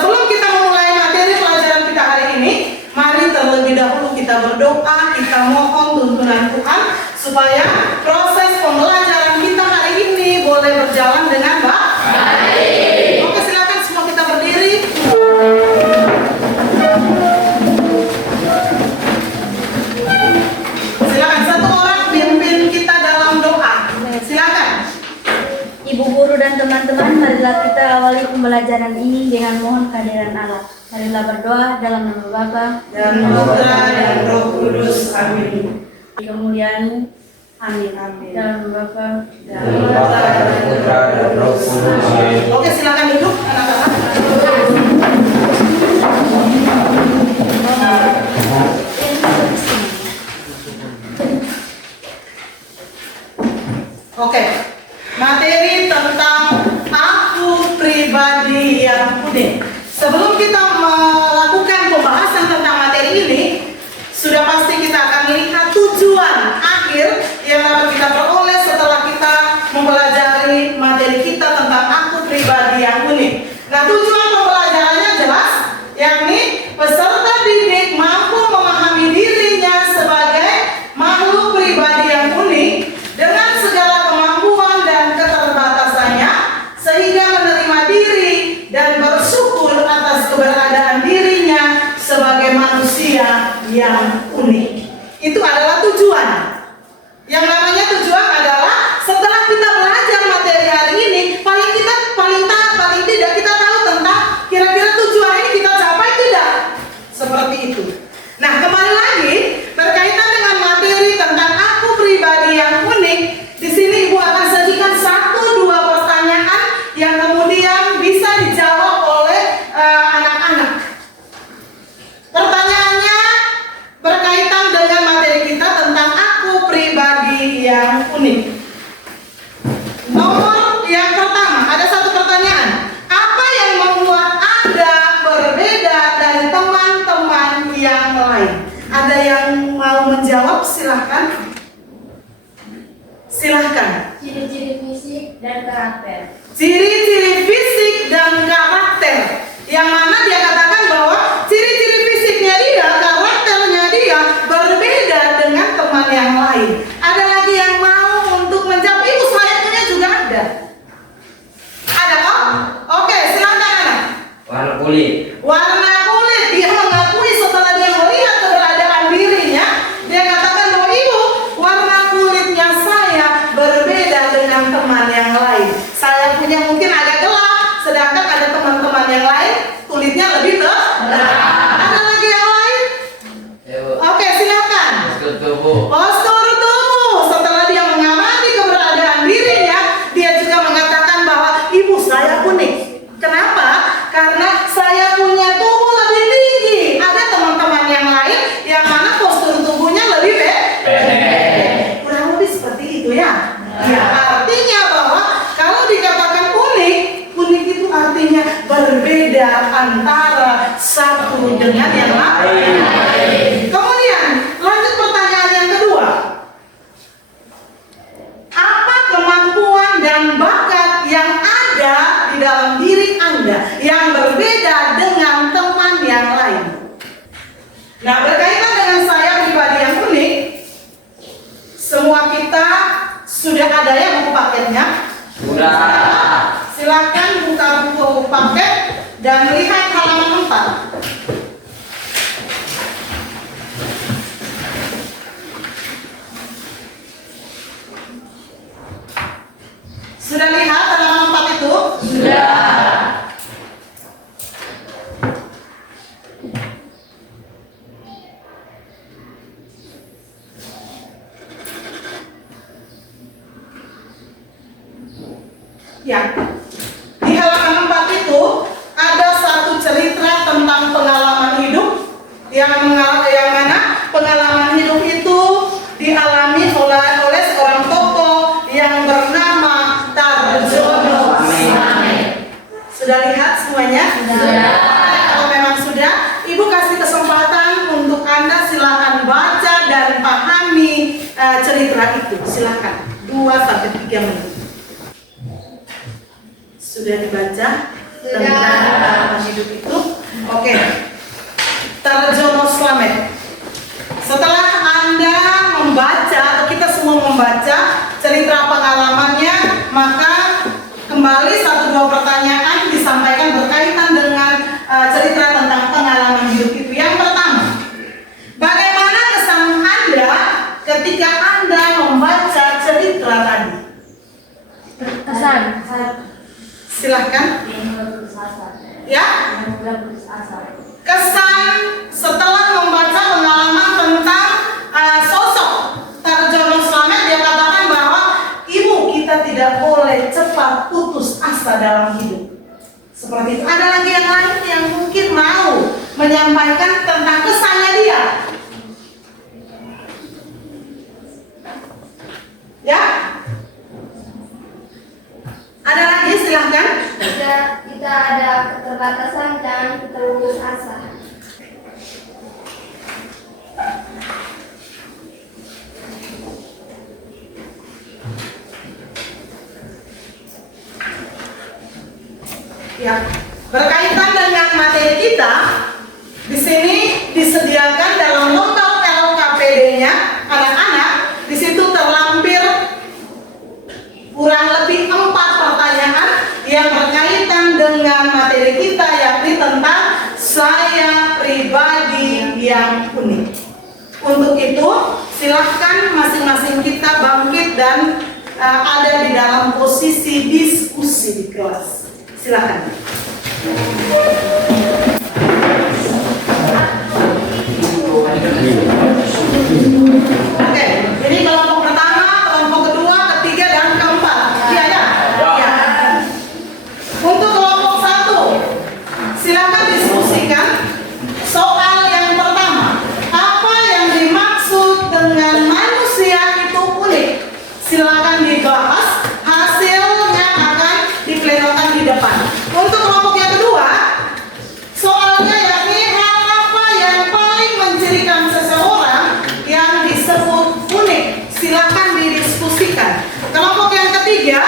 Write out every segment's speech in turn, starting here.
sebelum kita memulai materi pelajaran kita hari ini, mari terlebih dahulu kita berdoa, kita mohon tuntunan Tuhan supaya proses pembelajaran kita hari ini boleh berjalan dengan baik. Oke, silakan semua kita berdiri. Silakan satu orang pimpin kita dalam doa. Silakan. Ibu guru dan teman-teman, marilah kita awali pembelajaran ini dengan mohon kehadiran Allah. Marilah berdoa dalam nama Bapa Dan Putra dan Roh Kudus. Amin. kemuliaan. Amin. Amin. Dalam nama Bapa Dan Putra dan Roh Kudus. Oke, silakan duduk anak-anak. Oke, materi tentang aku pribadi yang unik. Sebelum kita melakukan pembahasan tentang materi ini, sudah pasti kita akan melihat tujuan akhir yang dapat kita peroleh setelah kita mempelajari materi kita tentang aku pribadi yang unik. Nah, tujuan pembelajarannya jelas, yakni peserta didik mampu memahami dirinya sebagai makhluk pribadi yang unik dengan segala kemampuan dan keterbatasannya, sehingga menerima diri dan bersyukur atas keberadaan dirinya sebagai manusia yang unik. Itu adalah tujuan. Yang namanya tujuan adalah setelah kita belajar materi hari ini, paling tidak kita tahu tentang kira-kira tujuan ini kita capai tidak? Seperti itu. Nah, kembali lagi berkaitan dengan materi tentang aku pribadi yang unik. Di sini Ibu akan sajikan 1-2 pertanyaan yang kemudian bisa dijawab oleh anak-anak. Pertanyaannya berkaitan dengan materi kita tentang aku pribadi yang unik. Nomor yang pertama, ada satu pertanyaan. Apa yang membuat Anda berbeda dari teman-teman yang lain? Ada yang mau menjawab? Silahkan. Silahkan. ciri-ciri fisik dan karakter. Ciri-ciri fisik dan karakter. Yang mana dia katakan bahwa ciri-ciri fisiknya dia, karakternya dia berbeda dengan teman yang lain. Ada lagi yang mau untuk menjawab? Ibu, saya punya juga ada. Ada kok? Oke, silakan anak. Warna kulit. Warna kulit. Dia mengakui setelah dia melihat keberadaan dirinya, dia katakan bahwa ibu, warna kulitnya saya berbeda dengan teman yang lain. Saya punya mungkin agak gelap, sedangkan ada teman-teman yang lain kulitnya lebih terang. Ada lagi yang lain? Oke, silakan. Postur tubuh. Postur tubuh. Setelah dia mengamati keberadaan dirinya, dia juga mengatakan bahwa ibu saya unik. Kenapa? Karena saya punya tubuh lebih tinggi. Ada teman-teman yang lain yang mana postur tubuhnya lebih pendek. Kurang lebih seperti itu ya. Ya, artinya bahwa kalau dikatakan unik, unik itu artinya berbeda antara satu dengan yang lain. Kemudian lanjut pertanyaan yang kedua. Apa kemampuan dan bakat yang ada di dalam diri Anda yang berbeda dengan teman yang lain? Nah, berkaitan dengan saya pribadi yang unik, semua kita sudah ada ya buku paketnya? Sudah. Silakan buka buku paket dan lihat halaman 4. Sudah lihat halaman 4 itu? Sudah. Ya. Di halaman 4 itu ada satu cerita tentang pengalaman hidup yang mana pengalaman hidup itu dialami oleh seorang tokoh yang bernama Tarjono. Sudah lihat semuanya? Sudah. Kalau memang sudah, Ibu kasih kesempatan untuk Anda silakan baca dan pahami cerita itu. Silakan 2-3 menit. Sudah dibaca tentang pengalaman hidup itu? membaca cerita pengalamannya, maka kembali 1-2 pertanyaan disampaikan berkaitan dengan cerita tentang pengalaman hidup itu. Yang pertama, bagaimana kesan Anda ketika Anda membaca cerita tadi? Kesan. Silahkan. Ya? Kesan setelah membaca pengalaman tentang sosok Tarjono Slamet, dia katakan bahwa ibu kita tidak boleh cepat putus asa dalam hidup. Seperti itu. Ada lagi yang lain yang mungkin mau menyampaikan tentang kesannya dia? Ya? Ada lagi, silahkan. Kita ada keterbatasan dan kita putus asa. Ya, berkaitan dengan materi kita, di sini disediakan dalam lengkap LKPD-nya anak-anak. Di situ terlampir kurang lebih 4 pertanyaan yang berkaitan dengan materi kita, yakni tentang saya pribadi yang unik. Untuk itu, silahkan masing-masing kita bangkit dan ada di dalam posisi diskusi di kelas. Silakan. Oke, ini kelompok pertama, kelompok kedua, ketiga, dan keempat. Iya ya? Ya. Untuk kelompok 1, silakan diskusikan soal yang pertama. Apa yang dimaksud dengan manusia itu unik? Silakan dibahas. Hasilnya akan diplenokan di depan. Untuk kelompok yang kedua, soalnya yakni hal apa yang paling mencirikan seseorang yang disebut unik. Silakan didiskusikan. Kelompok yang ketiga,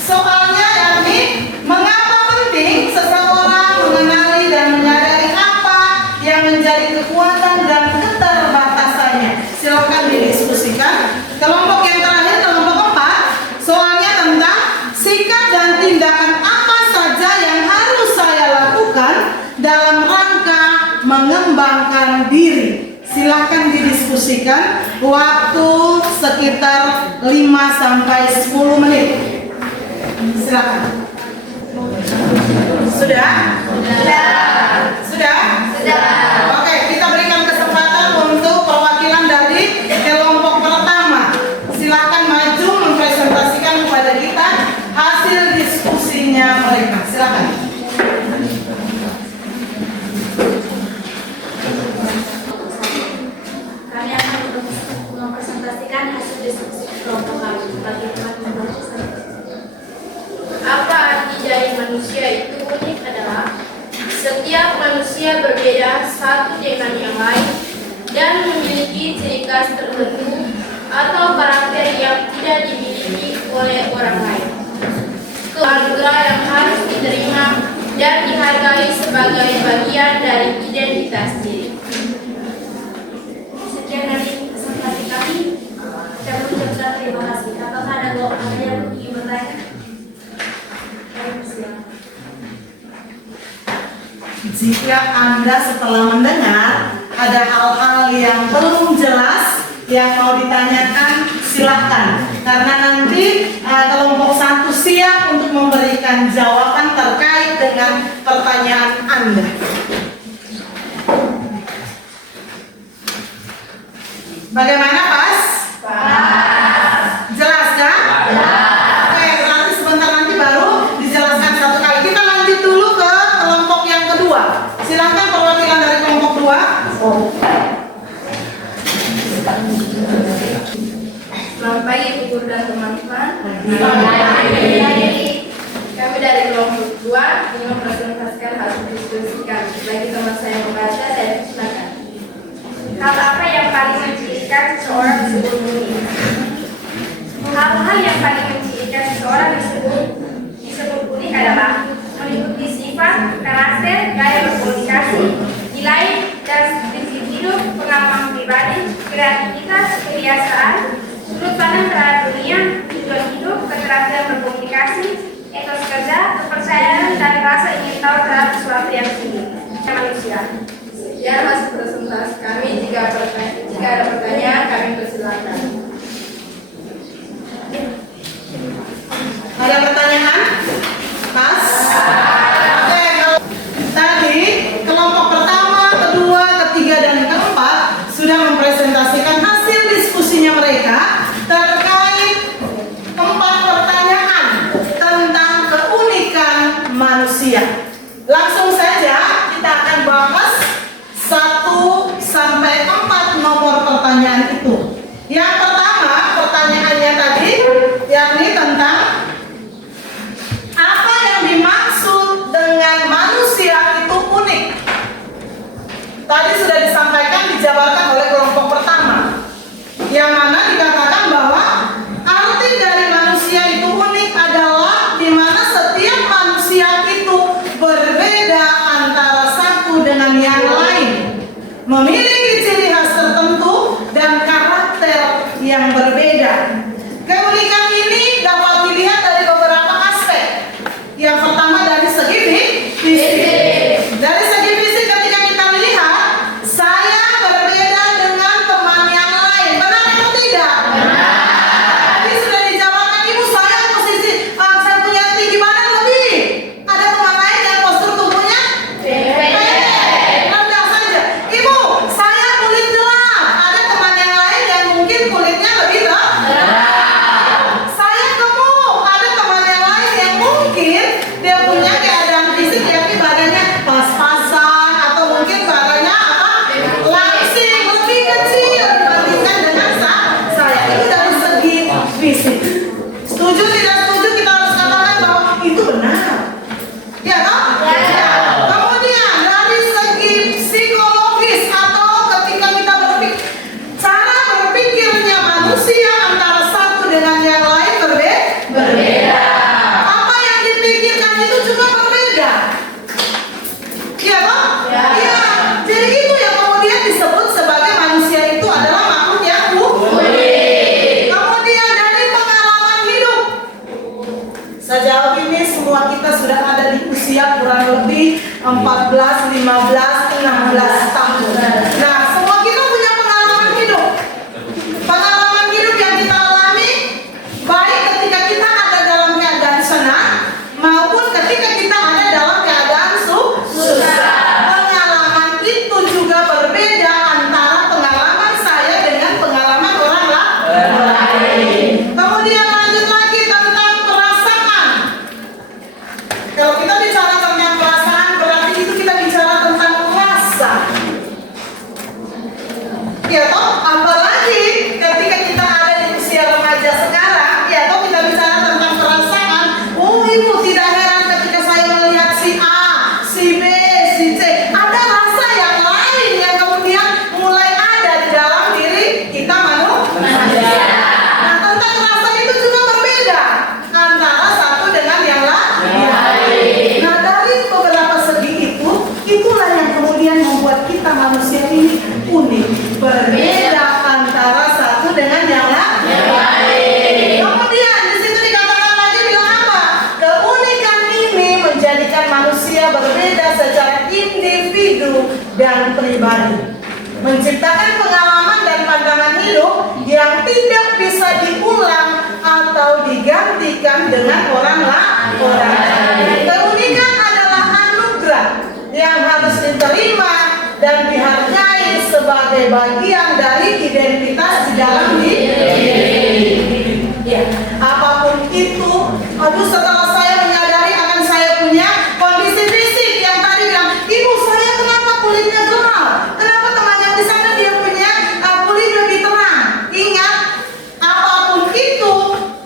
soalnya yakni mengapa penting seseorang mengenali dan menyadari apa yang menjadi kekuatan dan keterbatasannya. Silakan didiskusikan. Kelompok yang terakhir, kelompok keempat, soalnya tentang sikap dan tindakan apa saja yang harus saya lakukan dalam rangka mengembangkan diri. Silakan didiskusikan. Waktu sekitar 5-10 menit. Silakan. Sudah? Sudah? Oke, kita berikan kesempatan untuk perwakilan dari kelompok pertama. Silakan maju mempresentasikan kepada kita hasil diskusinya mereka. Silakan. Kami akan mempresentasikan hasil diskusi kelompok kami bagi teman-teman. Apa arti dari manusia itu unik adalah setiap manusia berbeda satu dengan yang lain dan memiliki ciri khas tertentu atau karakter yang tidak dimiliki oleh orang lain. Keluarga yang harus diterima dan dihargai sebagai bagian dari identitas diri. Sekian dari presentasi kami. Saya mengucapkan terima kasih. Apakah ada yang ingin bertanya? Jika Anda setelah mendengar ada hal-hal yang belum jelas yang mau ditanyakan, silahkan. Karena nanti kelompok 1 siap untuk memberikan jawaban terkait dengan pertanyaan Anda. Bagaimana, Pas? Jelas kan? Oke, nanti sebentar nanti baru dijelaskan satu kali. Kita lanjut dulu ke kelompok yang kedua. Silakan perwakilan dari kelompok 2. Selamat pagi Ibu Guru dan teman-teman. Kami dari kelompok 2 ingin mempresentasikan hasil diskusi kami. Bagi teman saya yang membaca, saya silakan. Hal apa yang paling mencirikan seseorang disebut unik? Hal-hal yang paling mencirikan seseorang disebut unik adalah meliputi sifat, karakter, gaya berkomunikasi, nilai dan prinsip hidup, pengalaman pribadi, kreativitas, kebiasaan, sudut pandang keteladanan terhadap dunia, tujuan hidup, keterampilan berkomunikasi, etos kerja, kepercayaan, dan rasa ingin tahu terhadap sesuatu yang tinggi. Manusia. Sekian hasil presentasi kami. Jika ada pertanyaan, kami persilakan. Ada pertanyaan? Mas? Oke, tadi kelompok pertama, kedua, ketiga, dan keempat sudah mempresentasikan hasil diskusinya mereka terkait 4 pertanyaan tentang keunikan manusia. Langsung saja kita akan bahas 1 sampai 4 nomor pertanyaan itu. Yang pertama, pertanyaannya tadi yakni tentang apa yang dimaksud dengan manusia itu unik. Tadi sudah disampaikan, dijabarkan oleh kelompok pertama, yang mana dikatakan bahwa arti dari manusia itu unik adalah di mana setiap manusia itu berbeda antara satu dengan yang lain, memiliki ciri khas tertentu dan karakter yang berbeda. Keunikan ini dapat dilihat dari beberapa aspek. Yang pertama dari segi fisik. Dari segi fisik ketika kita lihat, saya berbeda dengan teman yang lain. Benar atau tidak? Tadi sudah dijabarkan ibu, saya posisi saya punya tinggi badan lebih. Ada teman lain yang postur tubuhnya rendah saja. Ibu, saya kulit gelap. Ada teman yang lain yang mungkin kulitnya lebih terang. Saya gemuk. Ada teman yang lain yang mungkin dia punya keadaan fisik yakni badannya pas-pasan atau mungkin badannya langsing, lebih kecil dibandingkan dengan saya. Itu dari segi fisik. Setuju tidak setuju, kita harus katakan bahwa itu benar. Ya toh? Ya. Kemudian dari segi psikologis atau ketika kita berpikir, cara berpikirnya manusia antara satu dengan yang lain berbeda. Apa yang dipikirkan itu juga berbeda. Ya toh? Ya. Jadi itu yang kemudian disebut sebagai manusia itu adalah makhluk yang unik. Kemudian dari pengalaman hidup. Sejauh ini semua kita sudah ada di usia kurang lebih 14, 15, 16 tahun. Nah, semua kita punya pengalaman hidup. Pengalaman hidup yang kita alami, baik ketika kita ada dalam keadaan senang maupun ketika kita ada dalam keadaan susah. Pengalaman itu juga berbeda antara pengalaman saya dengan pengalaman orang lain. Kemudian lanjut lagi tentang perasaan. Kalau kita bicara tentang perasaan, berarti itu kita bicara tentang rasa. Ya toh, apalagi ketika kita ada di usia remaja sekarang, ya toh kita bicara tentang perasaan. Oh ibu, tidak heran ketika saya melihat si A, si B, si C, ada rasa yang lain yang kemudian mulai ada di dalam diri kita manusia. Nah, tentang rasa itu juga berbeda antara satu dengan yang lain. Nah, dari beberapa segi itu, itulah yang kemudian membuat kita manusia ini unik, berbeda antara satu dengan yang lain. Kemudian di situ dikatakan lagi bilang apa? Keunikan ini menjadikan manusia berbeda secara individu dan pribadi, menciptakan pengalaman dan pandangan hidup yang tidak bisa diulang atau digantikan dengan orang lain. Keunikan adalah anugerah yang harus diterima dan dihargai sebagai bagian dari identitas di dalam diri. Ya, apapun itu, setelah saya menyadari akan saya punya kondisi fisik yang tadi bilang, ibu saya kenapa kulitnya gelap? Kenapa teman yang di sana dia punya kulit lebih terang? Ingat, apapun itu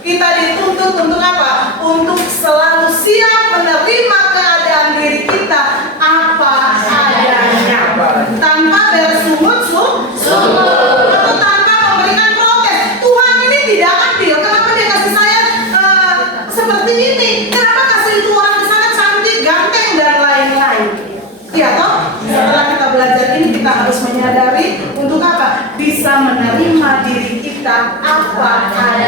kita dituntut untuk apa? Untuk selalu siap menerima keadaan diri kita apa adanya, tanpa bersungut-sungut atau tanpa memberikan protes. Tuhan ini tidak adil. Kenapa dia kasih saya seperti ini? Kenapa kasih itu orang di sana cantik, ganteng dan lain-lain? Ya toh? Setelah kita belajar ini kita harus menyadari untuk apa? Bisa menerima diri kita apa adanya.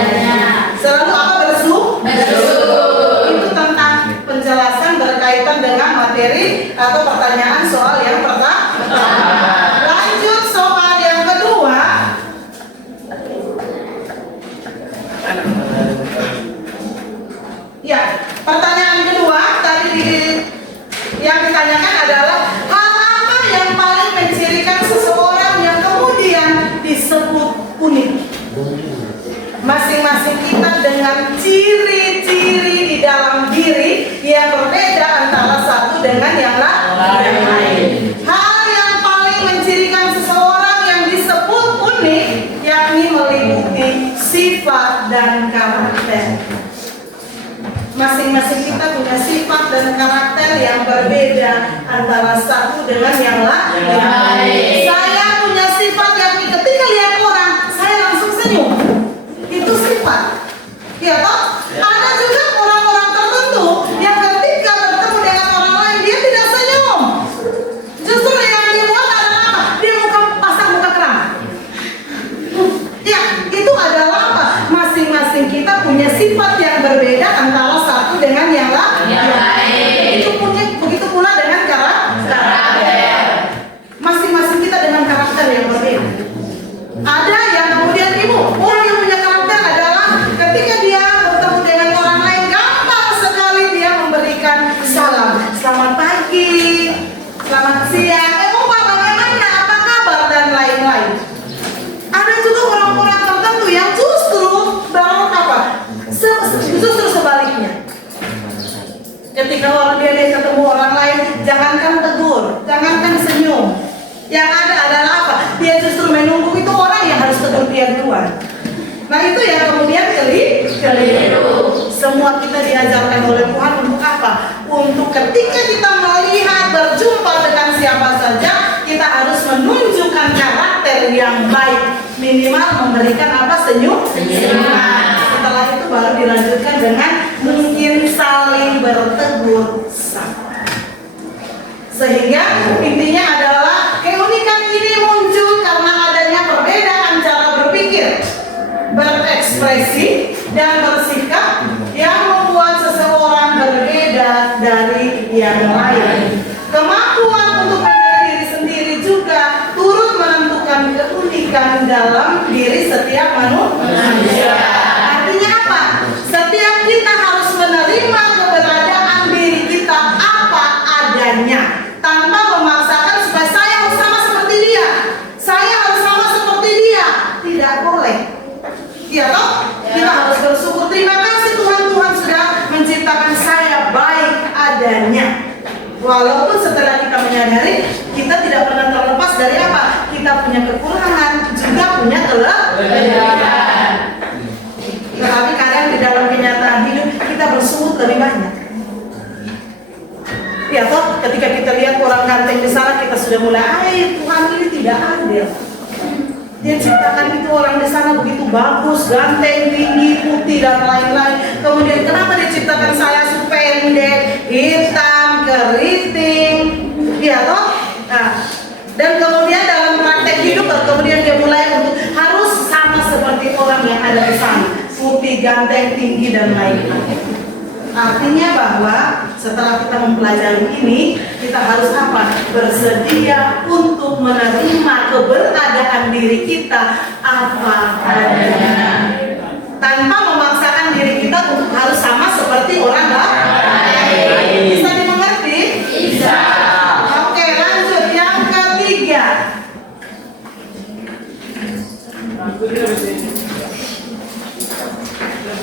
materi atau pertanyaan soal yang pertama. Lanjut soal yang kedua. Ya, pertanyaan kedua tadi yang ditanyakan adalah hal apa yang paling mencirikan seseorang yang kemudian disebut unik. Masing-masing kita dengan ciri-ciri di dalam diri yang berbeda antara satu dengan yang lain. Hal yang paling mencirikan seseorang yang disebut unik yakni meliputi sifat dan karakter. Masing-masing kita punya sifat dan karakter yang berbeda antara satu dengan yang lain. Saya punya sifat yang ketika lihat orang saya langsung senyum. Itu sifat. Ya toh? Ada juga orang-orang tertentu yang ketika bertemu dengan orang lain dia tidak senyum. Justru yang dia buat adalah apa? Dia pasang muka keram. Ya, itu adalah apa? Masing-masing kita punya sifat yang berbeda antara satu dengan yang lain. Itu punya begitu pula dengan karakter. Masing-masing kita dengan karakter yang berbeda. Ada yang kemudian orang yang punya karakter adalah ketika dia bertemu dengan orang lain gampang sekali dia memberikan salam, selamat pagi, selamat siang, Pak bagaimana, apa kabar dan lain-lain. Ada juga orang-orang tertentu yang justru justru sebaliknya. Ketika dia ketemu orang lain, jangankan tegur, jangankan senyum. Yang ada adalah apa? Dia justru menunggu itu orang yang harus tegur dia duluan. Nah itu yang kemudian keliru. Semua kita diajarkan oleh Tuhan untuk apa? Untuk ketika kita melihat berjumpa dengan siapa saja, kita harus menunjukkan karakter yang baik. Minimal memberikan apa? Senyuman. Setelah itu baru dilanjutkan dengan mungkin saling bertegur sapa. Sehingga intinya adalah keunikan ini muncul karena adanya perbedaan cara berpikir, berekspresi, dan bersikap yang membuat seseorang berbeda dari yang lain. Kemampuan untuk menjadi diri sendiri juga turut menentukan keunikan dalam diri setiap manusia. Artinya apa? Setiap kita harus menerima keberadaan diri kita apa adanya, tanpa memaksakan supaya saya harus sama seperti dia, saya harus sama seperti dia. Tidak boleh. Ya toh? Kita harus bersyukur, terima kasih Tuhan sudah menciptakan saya baik adanya. Walaupun setelah kita menyadari kita tidak pernah terlepas dari apa? Kita punya kekurangan, juga punya kelebihan. Tetapi kadang di dalam kenyataan hidup kita bersyukur lebih banyak. Ya toh, ketika kita lihat orang ganteng di sana kita sudah mulai, Tuhan ini tidak adil. Dia ciptakan itu orang di sana begitu bagus, ganteng, tinggi, putih dan lain-lain. Kemudian kenapa diciptakan saya pendek, hitam, keriting, ya toh? Nah, dan kemudian dalam praktek hidup kemudian dia mulai untuk harus sama seperti orang yang ada di sana, putih, ganteng, tinggi dan lain-lain. Artinya bahwa setelah kita mempelajari ini, kita harus apa? Bersedia untuk menerima keberadaan diri kita apa adanya, tanpa memaksakan diri kita untuk harus sama seperti orang lain. Bisa dimengerti? Bisa. Oke, lanjut yang ketiga.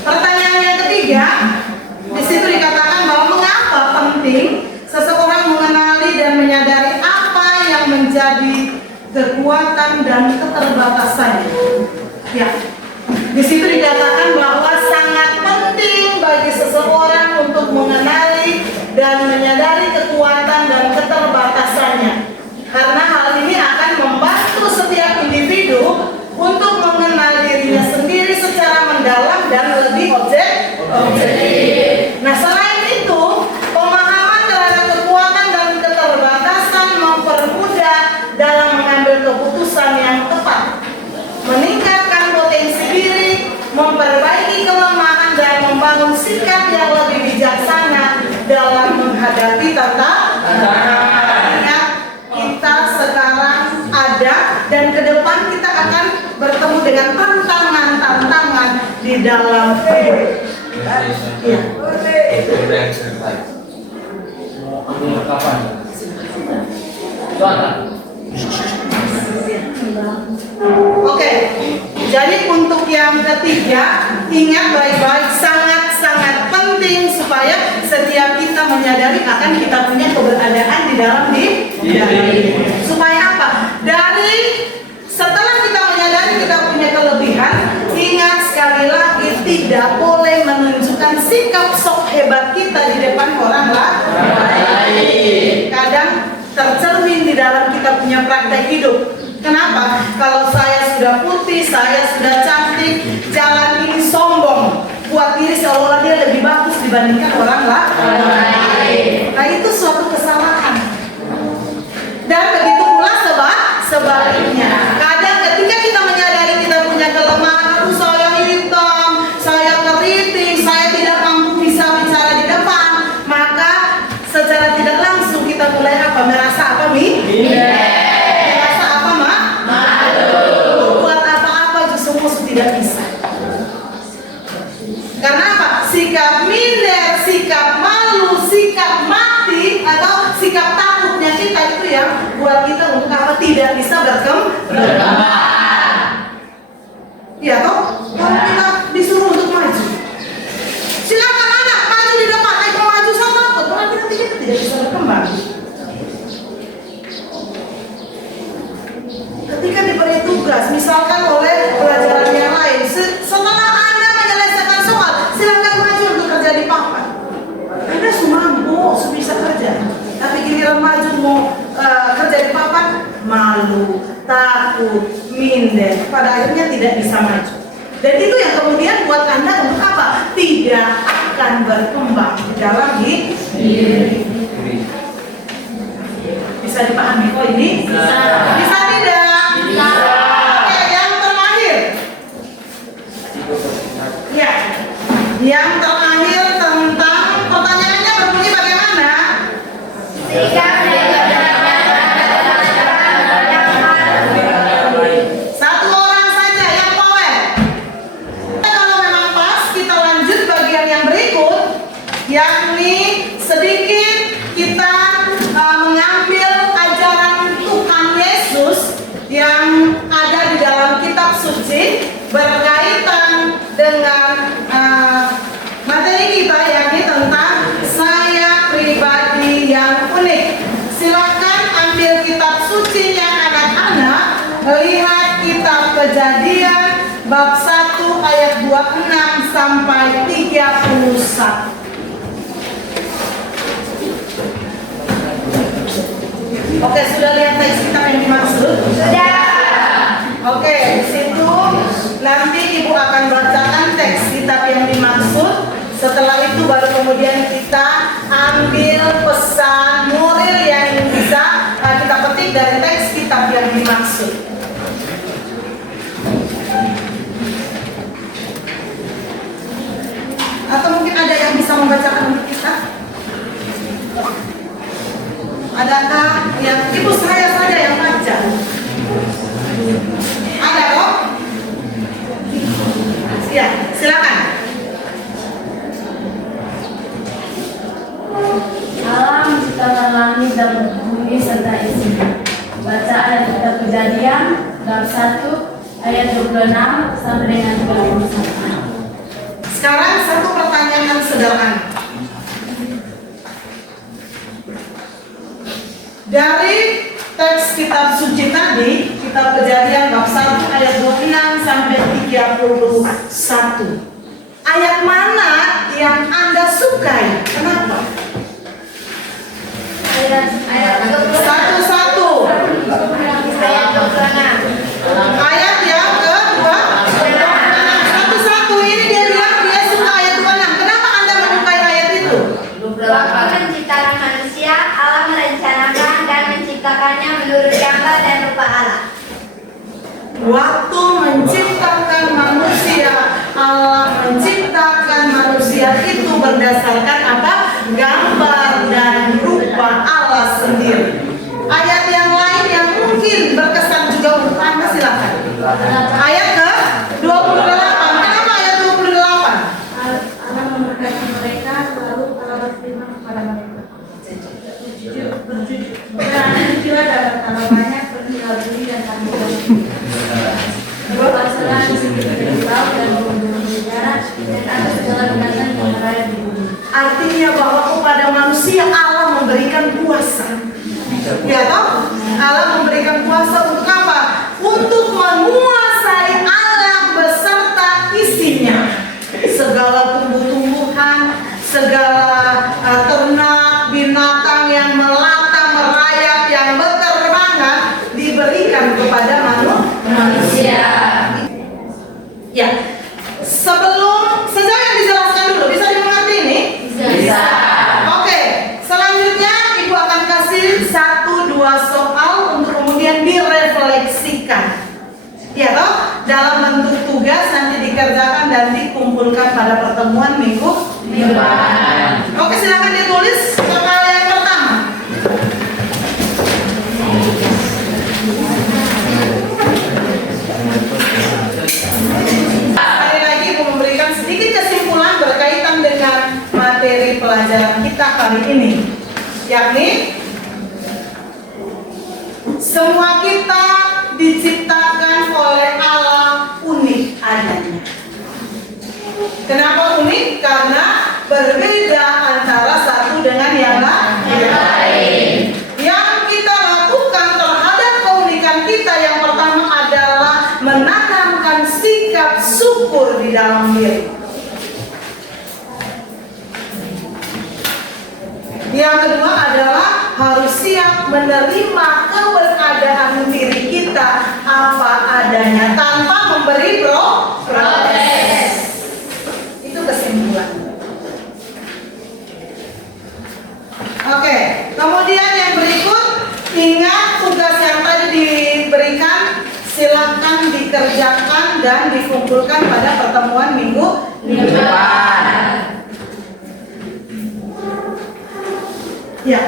Pertanyaan yang ketiga. Di situ dikatakan bahwa mengapa penting seseorang mengenali dan menyadari apa yang menjadi kekuatan dan keterbatasannya. Ya, di situ dikatakan bahwa sangat penting bagi seseorang untuk mengenali dan menyadari kekuatan dan keterbatasannya, karena hal ini akan membantu setiap individu untuk mengenal dirinya sendiri secara mendalam dan lebih objektif. Nah, selain itu, pemahaman terhadap kekuatan dan keterbatasan mempermudah dalam mengambil keputusan yang tepat, meningkatkan potensi diri, memperbaiki kelemahan dan membangun sikap yang lebih bijaksana dalam menghadapi tantangan Ingat, kita sekarang ada dan ke depan kita akan bertemu dengan tantangan-tantangan di dalam hidup. Ya. Oke, jadi untuk yang ketiga, ingat baik-baik, sangat-sangat penting supaya setiap kita menyadari akan kita punya keberadaan di dalam diri. Supaya apa? Dari setelah kita menyadari kita punya kelebihan, ingat sekali lagi tidak boleh menunjukkan sikap sok hebat kita di depan orang lain. Kadang tercermin di dalam kita punya praktek hidup. Kenapa? Kalau saya sudah putih, saya sudah cantik, jalan ini sombong, buat diri seolah-olah dia lebih bagus dibandingkan orang lain. Nah itu suatu kesalahan. Dan begitu pula sebaliknya. Kadang ketika kita menyadari kita punya kelemahan, aduh saya hitam, saya keriting, saya tidak mampu bisa bicara di depan, maka secara tidak langsung kita mulai apa? Merasa apa, Mi? Merasa apa, Ma? Buat apa-apa justru musuh tidak bisa. Karena apa? Sikap minder, sikap malu, sikap mati atau sikap takutnya kita itu yang buat kita untuk apa? Tidak bisa berkembang. Ya toh? Kalau kita disuruh untuk maju, silakan anak maju di depan, ayo maju sama takut, karena kita tidak bisa berkembang. Ketika diberi tugas, misalkan oleh pelajaran yang lain, setelah Anda menyelesaikan soal, silakan maju untuk kerja di papan. Anda mampu, bisa kerja, tapi giliran maju mau kerja di papan, malu, takut, minder, pada akhirnya tidak bisa maju. Dan itu yang kemudian buat Anda untuk apa? Tidak akan berkembang di dalam hidup. Bisa dipahami kok ini? Bisa tidak? Bisa. Oke, yang terakhir. Ya, yang terakhir tentang pertanyaannya berbunyi bagaimana? Satu orang saja yang power. Kalau memang pas, kita lanjut bagian yang berikut, yakni sedikit kita mengambil ajaran Tuhan Yesus yang ada di dalam kitab suci berkaitan dengan materi kita, yakni tentang saya pribadi yang unik. Silakan ambil kitab sucinya anak-anak, lihat kitab Kejadian bab 1 ayat 26 sampai 31. Oke, sudah lihat teks kitab yang dimaksud? Sudah. Oke, di situ nanti Ibu akan bacakan teks kitab yang dimaksud. Setelah itu baru kemudian kita ambil pesan moral yang bisa kita petik dari teks kitab yang dimaksud. Atau mungkin ada yang bisa membacakan untuk kita? Adakah yang ibu saya saja yang baca? Ada kok? Ya, silakan. Alam ciptakan langit dan bumi serta isinya. Bacaan kitab Kejadian bab 1 ayat 26 sampai dengan 31. Sekarang satu pertanyaan sederhana. Dari teks kitab suci tadi, kitab Kejadian bab 1 ayat 26 sampai 31. Ayat mana yang Anda sukai? Kenapa? Satu-satu. Ayat yang kedua. Satu-satu ini dia bilang dia suka ayat 26. Kenapa Anda menyukai ayat itu? Waktu menciptakan manusia, Allah merencanakan dan menciptakannya menurut gambar dan rupa Allah. Waktu menciptakan manusia, Allah menciptakan manusia itu berdasarkan apa? Gambar dan rupa Allah sendiri. Ayat yang lain yang mungkin berkesan juga untuk Anda silakan. Ayat ke 28. Kenapa ayat 28? Allah memberkati mereka, lalu Allah berfirman kepada mereka, berjujulah dalam tanah banyak, berjual beli dan tanggung berpasaran di sekitar laut dan burung-burung di darat dan atas segala binatang yang merayap di bumi. Artinya bahwa kepada manusia Allah memberikan kuasa. Ya toh? Allah memberikan kuasa untuk apa? Untuk menguasai alam beserta isinya. Segala tumbuh-tumbuhan, segala ternak, binatang yang melata, merayap, yang berterbangan diberikan kepada manusia. Ya. Sebelum sejak yang dijelaskan dulu, bisa dimengerti ini? Bisa. Oke, selanjutnya Ibu akan kasih 1-2 soal untuk kemudian direfleksikan. Ya toh, dalam bentuk tugas nanti dikerjakan dan dikumpulkan pada pertemuan minggu depan. Oke, silakan ditulis soal yang pertama. Sekali lagi Ibu memberikan sedikit kesimpulan berkaitan dengan materi pelajaran kita kali ini, yakni semua kita diciptakan oleh Allah unik adanya. Kenapa unik? Karena berbeda antara satu dengan yang lain. Yang kita lakukan terhadap keunikan kita yang pertama adalah menanamkan sikap syukur di dalam diri. Yang kedua adalah harus siap menerima keberadaan diri kita apa adanya tanpa memberi protes. Itu kesimpulan. Oke, kemudian yang berikut, ingat tugas yang tadi diberikan, silakan dikerjakan dan dikumpulkan pada pertemuan minggu depan. Ya,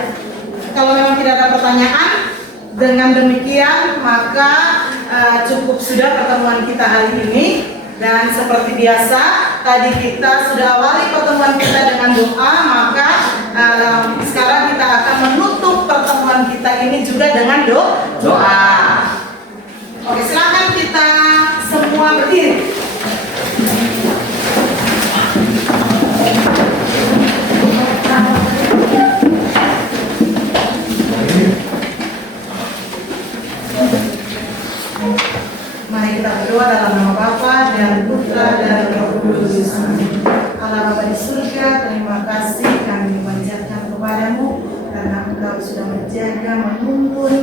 kalau memang tidak ada pertanyaan, dengan demikian maka cukup sudah pertemuan kita hari ini. Dan seperti biasa, tadi kita sudah awali pertemuan kita dengan doa, maka sekarang kita akan menutup pertemuan kita ini juga dengan doa. Oke, silakan kita semua berdiri. Mari kita berdoa dalam nama Bapa dan Putra dan Roh Kudus. Allah Bapa di surga, terima kasih kami panjatkan kepadamu karena Engkau sudah menjaga, menuntun,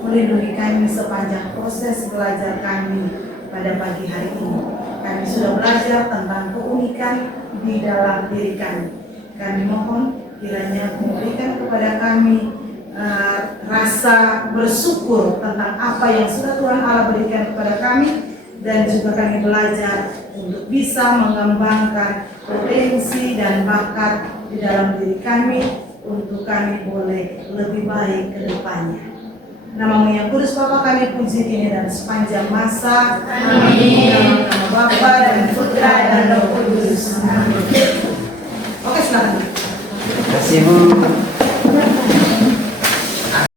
melindungi kami sepanjang proses belajar kami pada pagi hari ini. Kami sudah belajar tentang keunikan di dalam diri kami. Kami mohon kiranya memberikan kepada kami rasa bersyukur tentang apa yang sudah Tuhan Allah berikan kepada kami, dan juga kami belajar untuk bisa mengembangkan potensi dan bakat di dalam diri kami untuk kami boleh lebih baik ke depannya. Nama-Mu yang kudus Bapa kami puji kini dan sepanjang masa. Amin. Dalam nama Bapa dan Putra dan Roh Kudus. Amin. Oke, silakan. Terima kasih Bu.